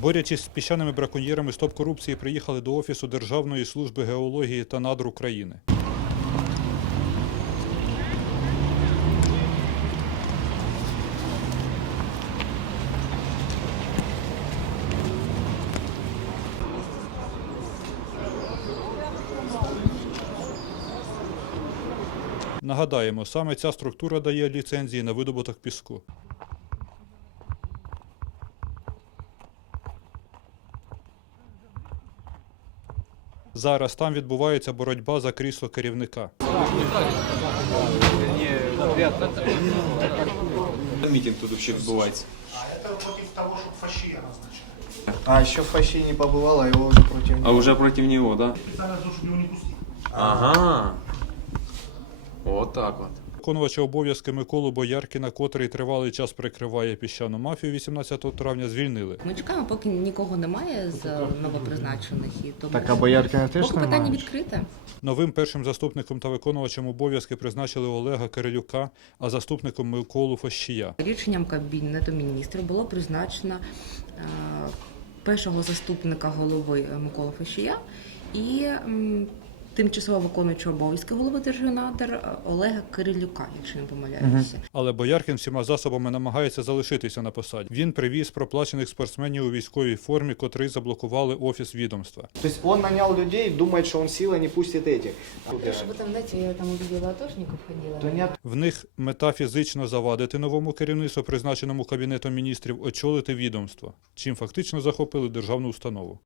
Борячись з піщаними браконьєрами стоп корупції, приїхали до офісу Державної служби геології та надр України. Нагадаємо, саме ця структура дає ліцензії на видобуток піску. Зараз там відбувається боротьба за крісло керівника. Мітинг тут взагалі відбувається. Это против того, чтобы фащия назначили. А еще Фащи не побывала, его уже против А вже проти нього, да? Специально для того, чтобы его не пустить. Ага. От так от. Виконувача обов'язки Миколу Бояркіна, котрий тривалий час прикриває піщану мафію 18 травня, звільнили. Ми чекаємо, поки нікого немає з новопризначених. І тому Так, а Бояркина теж поки питання відкрите. Новим першим заступником та виконувачем обов'язки призначили Олега Кирилюка, а заступником Миколу Фащія. Рішенням Кабінету міністрів було призначено е, першого заступника голови Миколи Фашія і тимчасово виконуючого обов'язки голови Держгенадр е, Олега Кирилюка, якщо не помиляюся. Але Бояркін всіма засобами намагається залишитися на посаді. Він привіз проплачених спортсменів у військовій формі, котрі заблокували офіс відомства. То есть он нанял людей, думает, что он силой не пустит этих. Чтобы там, знаете, я там увидела атошников ходила. В них мета фізично завадити новому керівництву, призначеному кабінетом міністрів, очолити відомство, чим фактично захопили державну установу.